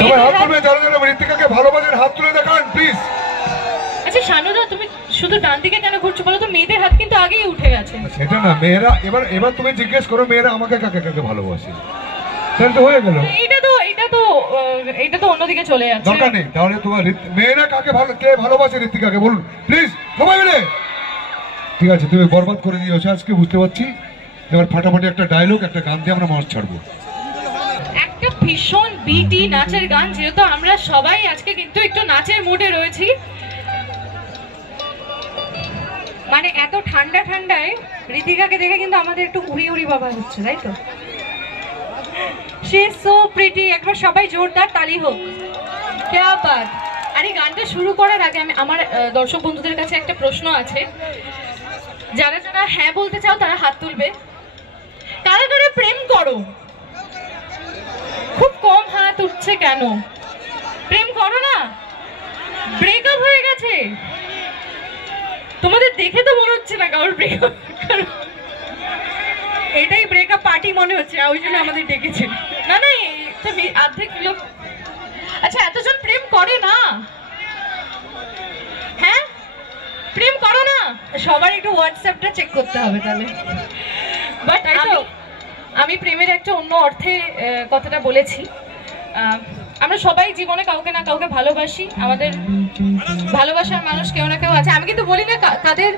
সবাই হাত তুলবে, যারা যারা ঋতিকাকে ভালোবাসেন হাত তুলে দেখান প্লিজ। আচ্ছা শানুদা, তুমি শুধু ডান দিকে কেন ঘুরছো বলো তো? মেয়েদের হাত কিন্তু আগেই উঠে গেছে। সেটা না, মেয়েরা এবার তুমি জিজ্ঞেস করো মেয়েরা আমাকে কাকে কাকে ভালোবাসে, সেটা তো হয়ে গেল। এটা তো অন্যদিকে চলে যাচ্ছে, দরকার নেই। তাহলে তোমার মেয়েরা কাকে কে ভালোবাসে ঋতিকাকে বলুন প্লিজ সবাই মিলে। ঠিক আছে, তুমি বরবাদ করে দিয়েছো আজকে, বুঝতে পারছি। এবার ফাটাফাটি একটা ডায়লগ, একটা গান দিয়ে আমরা মাছ ছাড়বো। একটা ভীষণ বিটি নাচের গান, যেহেতু আমরা সবাই আজকে কিন্তু একটু নাচের মুডে রয়েছি। মানে এত ঠান্ডা ঠান্ডায় ঋতিকাকে দেখে কিন্তু আমাদের একটু উড়ি উড়ি বাবা হচ্ছে, তাই তো? She is so pretty. একবার সবাই জোরদার তালি হোক। क्या बात। আর এই গানটা শুরু করার আগে আমি আমার দর্শক বন্ধুদের কাছে একটা প্রশ্ন আছে। যারা যারা হ্যাঁ বলতে চাও তারা হাত তুলবে। কারা কারা প্রেম করো? খুব কম হাত উঠছে কেন? প্রেম করো না? ব্রেকআপ হয়ে গেছে? তোমাদের দেখে তো মনে হচ্ছে না কারোর ব্রেকআপ। এটাই ব্রেকআপ পার্টি মনে হচ্ছে, ওই জন্য আমাদের ডেকেছে। না না, অর্ধেক লোক। আচ্ছা, এতজন প্রেম করে না? হ্যাঁ, প্রেম করো না? সবার একটু হোয়াটসঅ্যাপটা চেক করতে হবে তাহলে। বাট আমি প্রেমের একটা অন্য অর্থে কথাটা বলেছি। আমরা সবাই জীবনে কাউকে না কাউকে ভালোবাসি। আমাদের ভালোবাসার মানুষ কেউ না কেউ আছে। আমি কিন্তু বলি না কাদের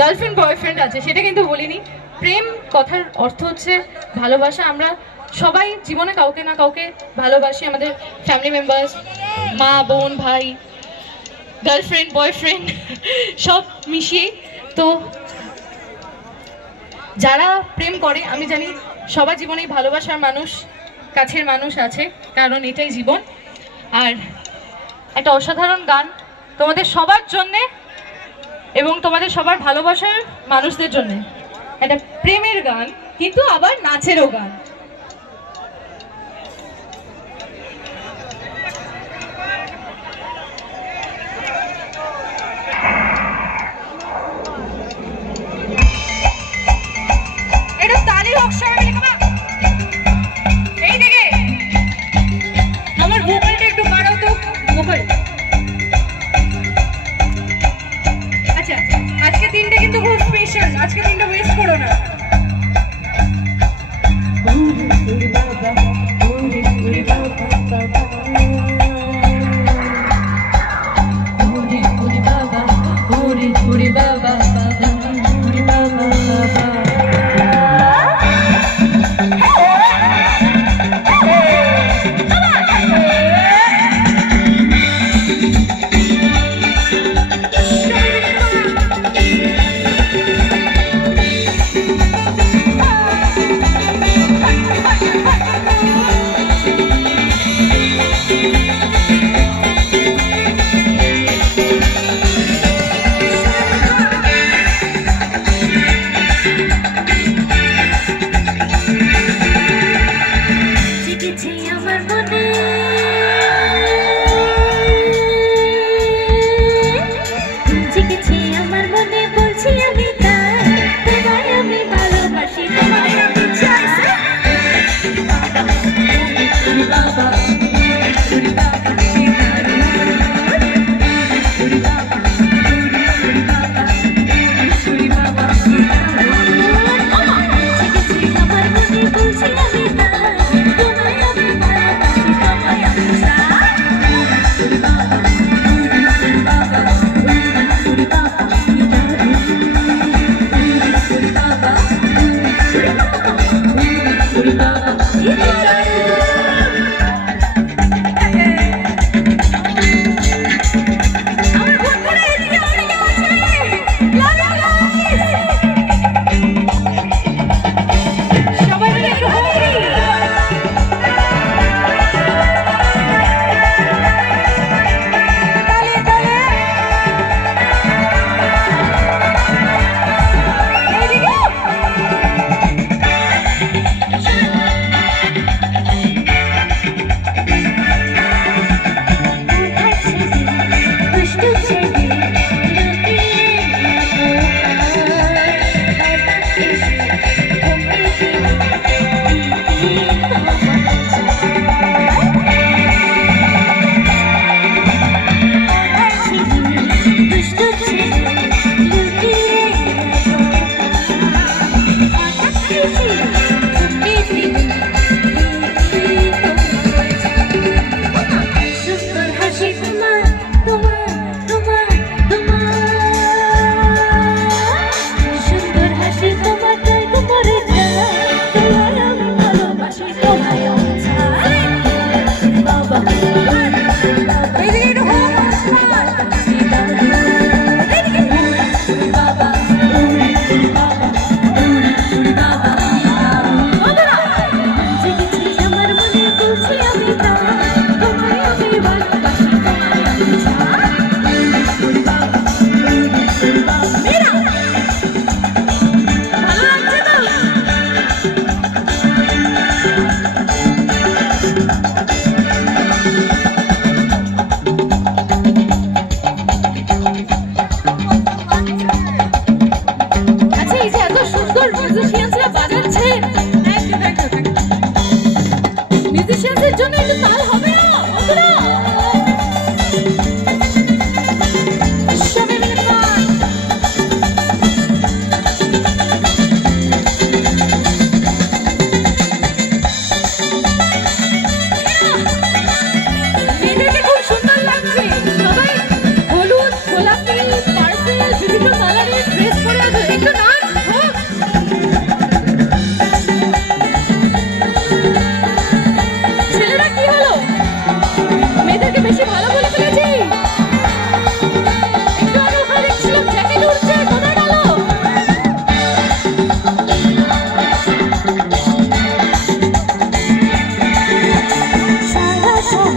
গার্লফ্রেন্ড বয়ফ্রেন্ড আছে, সেটা কিন্তু বলিনি। প্রেম কথার অর্থ হচ্ছে ভালোবাসা। আমরা সবাই জীবনে কাউকে না কাউকে ভালোবাসি, আমাদের ফ্যামিলি মেম্বার্স, মা বোন ভাই, গার্লফ্রেন্ড বয়ফ্রেন্ড সব মিশিয়ে। তো যারা প্রেম করে আমি জানি সবার জীবনেই ভালোবাসার মানুষ, কাছের মানুষ আছে, কারণ এটাই জীবন। আর একটা অসাধারণ গান তোমাদের সবার জন্যে এবং তোমাদের সবার ভালোবাসার মানুষদের জন্যে, একটা প্রেমের গান কিন্তু আবার নাচেরও গান। এটা তালি হোক সবাই মিলে। এই দিকে আমার ভোকালটা একটু বাড়াও তো, ভোকাল। আচ্ছা, আজকে দিনটা কিন্তু খুব স্পেশাল, আজকে দিনটা ওয়েস্ট করো না।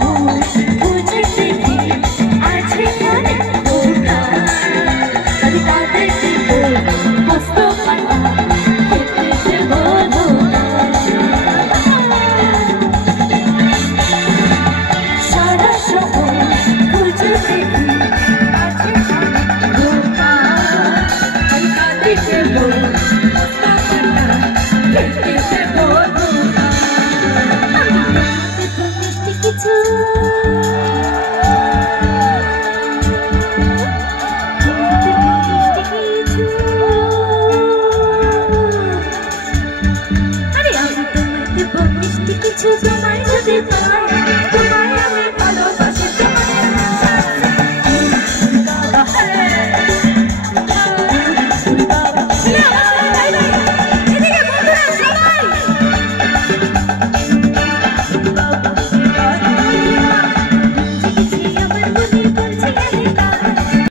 মানুষ